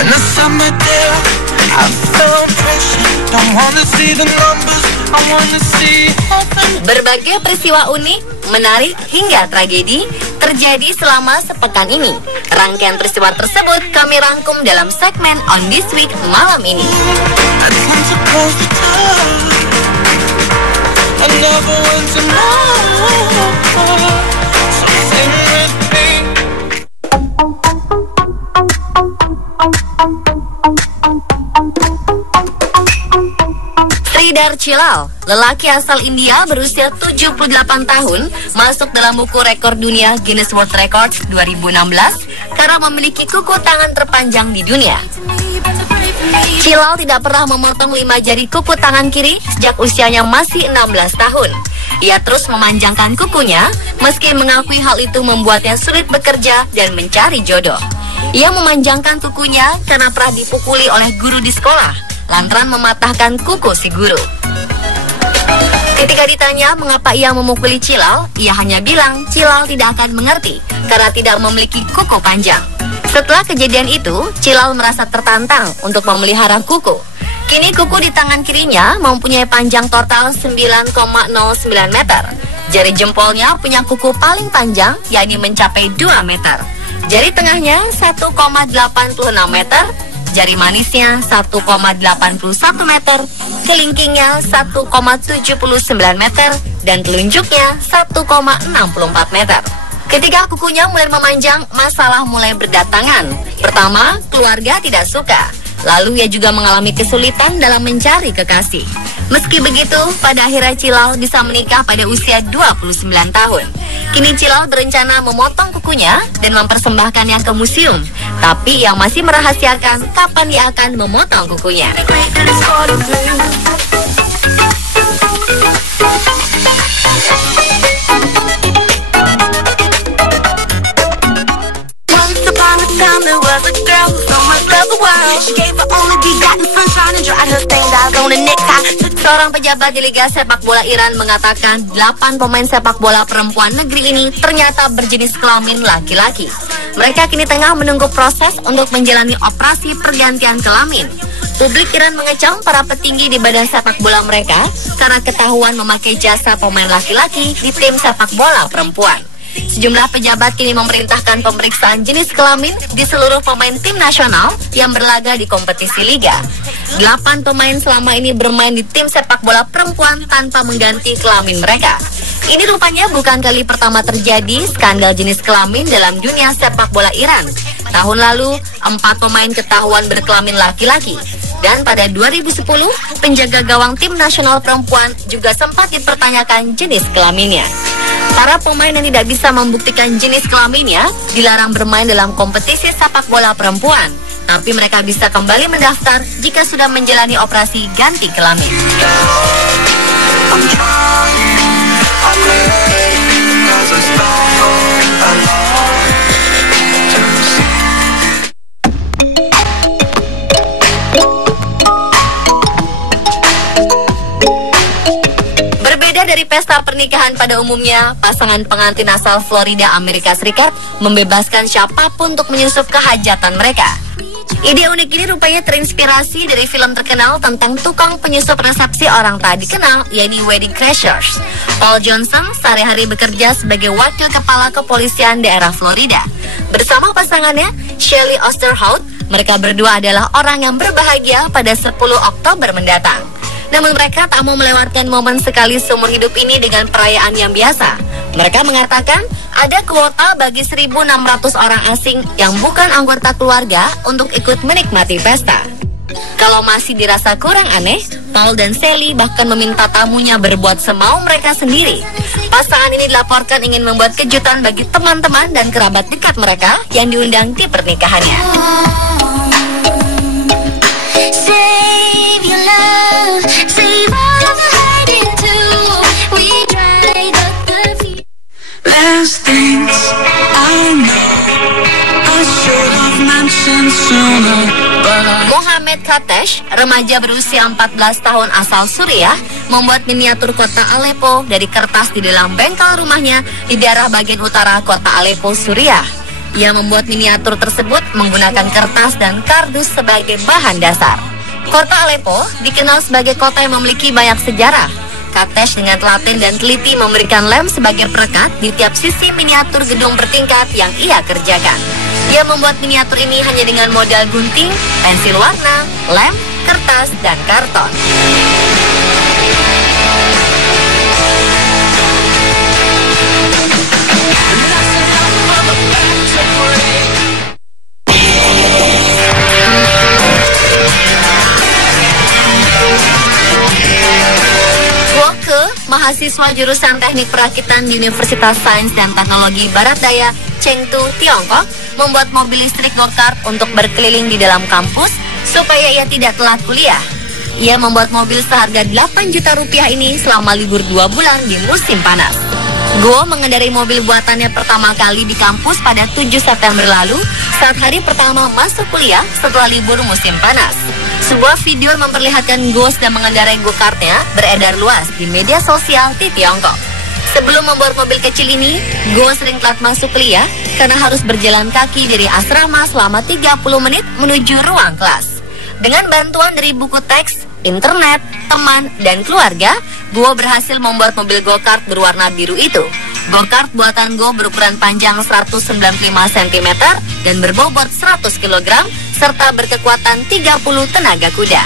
When the summer there, I felt pressure. Don't wanna see the numbers, I wanna see heaven. Berbagai peristiwa unik, menarik hingga tragedi terjadi selama sepekan ini. Rangkaian peristiwa tersebut kami rangkum dalam segmen On This Week malam ini. I want to close the door. I never want to know. So sing with me. Sridhar Chilal, lelaki asal India berusia 78 tahun, masuk dalam buku rekor dunia Guinness World Records 2016 karena memiliki kuku tangan terpanjang di dunia. Chilal tidak pernah memotong 5 jari kuku tangan kiri sejak usianya masih 16 tahun. Ia terus memanjangkan kukunya, meski mengakui hal itu membuatnya sulit bekerja dan mencari jodoh. Ia memanjangkan kukunya karena pernah dipukuli oleh guru di sekolah lantaran mematahkan kuku si guru. Ketika ditanya mengapa ia memukuli Chilal, ia hanya bilang Chilal tidak akan mengerti karena tidak memiliki kuku panjang. Setelah kejadian itu, Chilal merasa tertantang untuk memelihara kuku. Kini kuku di tangan kirinya mempunyai panjang total 9,09 meter. Jari jempolnya punya kuku paling panjang, yakni mencapai 2 meter. Jari tengahnya 1,86 meter, jari manisnya 1,81 meter, kelingkingnya 1,79 meter, dan telunjuknya 1,64 meter. Ketika kukunya mulai memanjang, masalah mulai berdatangan. Pertama, keluarga tidak suka. Lalu ia juga mengalami kesulitan dalam mencari kekasih. Meski begitu, pada akhirnya Chilal bisa menikah pada usia 29 tahun. Kini Chilal berencana memotong kukunya dan mempersembahkannya ke museum. Tapi yang masih merahasiakan kapan ia akan memotong kukunya. Seorang pejabat di Liga Sepak Bola Iran mengatakan 8 pemain sepak bola perempuan negeri ini ternyata berjenis kelamin laki-laki. Mereka kini tengah menunggu proses untuk menjalani operasi pergantian kelamin. Publik Iran mengecam para petinggi di badan sepak bola mereka karena ketahuan memakai jasa pemain laki-laki di tim sepak bola perempuan. Sejumlah pejabat kini memerintahkan pemeriksaan jenis kelamin di seluruh pemain tim nasional yang berlaga di kompetisi liga. 8 pemain selama ini bermain di tim sepak bola perempuan tanpa mengganti kelamin mereka. Ini rupanya bukan kali pertama terjadi skandal jenis kelamin dalam dunia sepak bola Iran. Tahun lalu, 4 pemain ketahuan berkelamin laki-laki. Dan pada 2010, penjaga gawang tim nasional perempuan juga sempat dipertanyakan jenis kelaminnya. Para pemain yang tidak bisa membuktikan jenis kelaminnya dilarang bermain dalam kompetisi sepak bola perempuan. Tapi mereka bisa kembali mendaftar jika sudah menjalani operasi ganti kelamin. Dari pesta pernikahan pada umumnya, pasangan pengantin asal Florida, Amerika Serikat membebaskan siapapun untuk menyusup ke hajatan mereka. Ide unik ini rupanya terinspirasi dari film terkenal tentang tukang penyusup resepsi orang tak dikenal, yaitu Wedding Crashers. Paul Johnson sehari-hari bekerja sebagai wakil kepala kepolisian daerah Florida. Bersama pasangannya, Shelley Osterhout, mereka berdua adalah orang yang berbahagia pada 10 Oktober mendatang. Namun mereka tak mau melewatkan momen sekali seumur hidup ini dengan perayaan yang biasa. Mereka mengatakan ada kuota bagi 1.600 orang asing yang bukan anggota keluarga untuk ikut menikmati pesta. Kalau masih dirasa kurang aneh, Paul dan Sally bahkan meminta tamunya berbuat semau mereka sendiri. Pasangan ini dilaporkan ingin membuat kejutan bagi teman-teman dan kerabat dekat mereka yang diundang di pernikahannya. Save your love, save all of the hiding too. We tried but the feet. There's things I know I should have mentioned sooner, but Mohamed Katesh, remaja berusia 14 tahun asal Suriah, membuat miniatur kota Aleppo dari kertas di dalam bengkel rumahnya di daerah bagian utara kota Aleppo, Suriah. Ia membuat miniatur tersebut menggunakan kertas dan kardus sebagai bahan dasar. Kota Aleppo dikenal sebagai kota yang memiliki banyak sejarah. Katesh dengan telaten dan teliti memberikan lem sebagai perekat di tiap sisi miniatur gedung bertingkat yang ia kerjakan. Ia membuat miniatur ini hanya dengan modal gunting, pensil warna, lem, kertas, dan karton. Mahasiswa jurusan Teknik Perakitan di Universitas Sains dan Teknologi Barat Daya, Chengdu, Tiongkok, membuat mobil listrik go-kart untuk berkeliling di dalam kampus supaya ia tidak telat kuliah. Ia membuat mobil seharga 8 juta rupiah ini selama libur 2 bulan di musim panas. Guo mengendarai mobil buatannya pertama kali di kampus pada 7 September lalu saat hari pertama masuk kuliah setelah libur musim panas. Sebuah video memperlihatkan Guo sedang mengendarai go-kartnya beredar luas di media sosial di Tiongkok. Sebelum membuat mobil kecil ini, Guo sering telat masuk kuliah karena harus berjalan kaki dari asrama selama 30 menit menuju ruang kelas. Dengan bantuan dari buku teks, internet, teman, dan keluarga, Guo berhasil membuat mobil go-kart berwarna biru itu. Go-kart buatan Guo berukuran panjang 195 cm dan berbobot 100 kg serta berkekuatan 30 tenaga kuda.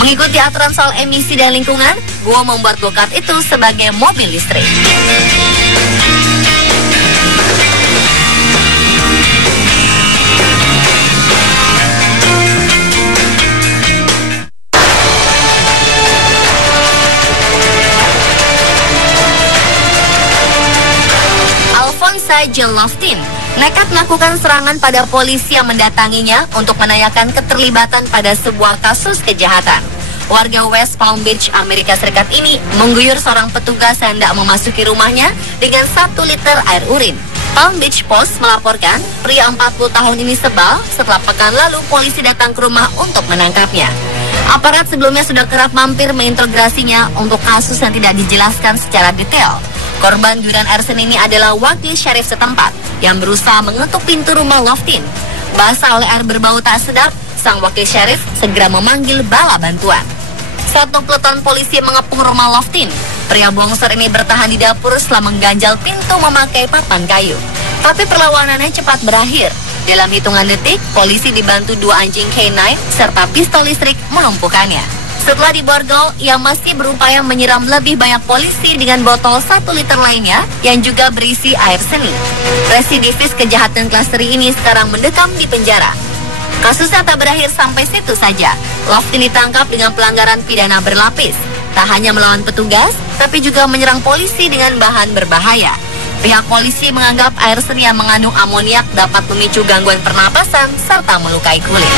Mengikuti aturan soal emisi dan lingkungan, Guo membuat go-kart itu sebagai mobil listrik. Alfonso Loftin nekat melakukan serangan pada polisi yang mendatanginya untuk menanyakan keterlibatan pada sebuah kasus kejahatan. Warga West Palm Beach, Amerika Serikat ini mengguyur seorang petugas yang hendak memasuki rumahnya dengan 1 liter air urin. Palm Beach Post melaporkan pria 40 tahun ini sebal setelah pekan lalu polisi datang ke rumah untuk menangkapnya. Aparat sebelumnya sudah kerap mampir menginterogasinya untuk kasus yang tidak dijelaskan secara detail. Korban durian arsen ini adalah wakil syarif setempat yang berusaha mengetuk pintu rumah Loftin. Basah oleh air berbau tak sedap, sang wakil syarif segera memanggil bala bantuan. 1 peleton polisi mengepung rumah Loftin. Pria bongsor ini bertahan di dapur setelah mengganjal pintu memakai papan kayu. Tapi perlawanannya cepat berakhir. Dalam hitungan detik, polisi dibantu 2 anjing K9 serta pistol listrik melumpuhkannya. Setelah diborgol, ia masih berupaya menyiram lebih banyak polisi dengan botol 1 liter lainnya yang juga berisi air seni. Residivis kejahatan kelas 3 ini sekarang mendekam di penjara. Kasusnya tak berakhir sampai situ saja. Loftin ditangkap dengan pelanggaran pidana berlapis. Tak hanya melawan petugas, tapi juga menyerang polisi dengan bahan berbahaya. Pihak polisi menganggap air seni yang mengandung amoniak dapat memicu gangguan pernapasan serta melukai kulit.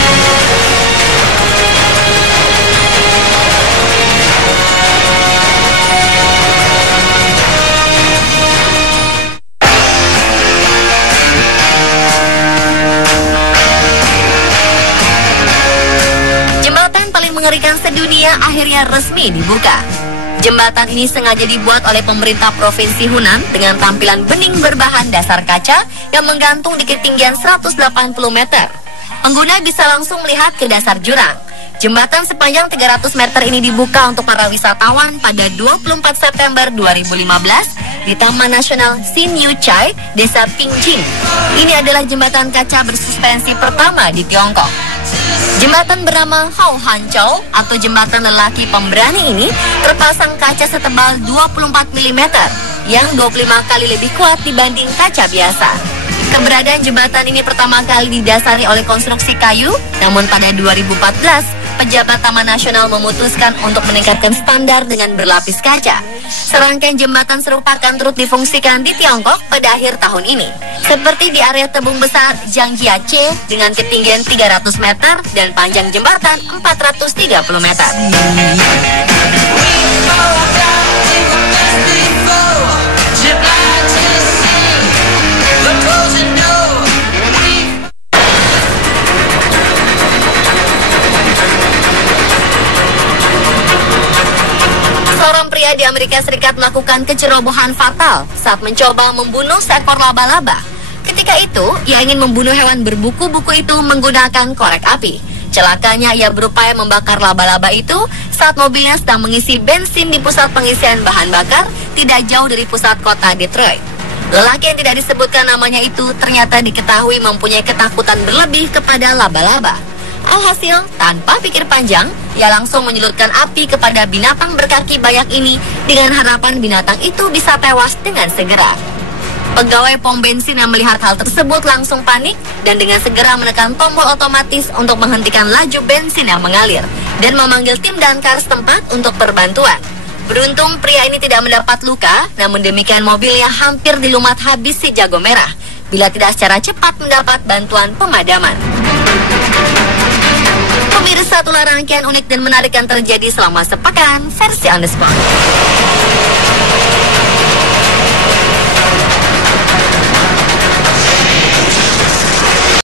Mengerikan sedunia akhirnya resmi dibuka. Jembatan ini sengaja dibuat oleh pemerintah Provinsi Hunan dengan tampilan bening berbahan dasar kaca yang menggantung di ketinggian 180 meter. Pengguna bisa langsung melihat ke dasar jurang. Jembatan sepanjang 300 meter ini dibuka untuk para wisatawan pada 24 September 2015 di Taman Nasional Sin Yu Chai, Desa Pingjing. Ini adalah jembatan kaca bersuspensi pertama di Tiongkok. Jembatan bernama Hao Han Chou atau jembatan lelaki pemberani ini terpasang kaca setebal 24 mm yang 25 kali lebih kuat dibanding kaca biasa. Keberadaan jembatan ini pertama kali didasari oleh konstruksi kayu, namun pada 2014 pejabat Taman Nasional memutuskan untuk meningkatkan standar dengan berlapis kaca. Serangkaian jembatan serupa akan turut difungsikan di Tiongkok pada akhir tahun ini. Seperti di area tebing besar Jiangjiace dengan ketinggian 300 meter dan panjang jembatan 430 meter. Seorang pria di Amerika Serikat melakukan kecerobohan fatal saat mencoba membunuh seekor laba-laba. Ketika Ketika itu, ia ingin membunuh hewan berbuku-buku itu menggunakan korek api. Celakanya, ia berupaya membakar laba-laba itu saat mobilnya sedang mengisi bensin di pusat pengisian bahan bakar tidak jauh dari pusat kota Detroit. Lelaki yang tidak disebutkan namanya itu ternyata diketahui mempunyai ketakutan berlebih kepada laba-laba. Alhasil, tanpa pikir panjang, ia langsung menyelutkan api kepada binatang berkaki banyak ini dengan harapan binatang itu bisa tewas dengan segera. Pegawai pom bensin yang melihat hal tersebut langsung panik dan dengan segera menekan tombol otomatis untuk menghentikan laju bensin yang mengalir dan memanggil tim damkar setempat untuk berbantuan. Beruntung pria ini tidak mendapat luka, namun demikian mobilnya hampir dilumat habis si jago merah bila tidak secara cepat mendapat bantuan pemadaman. Pemirsa, itulah rangkaian unik dan menarik yang terjadi selama sepekan versi On The Spot.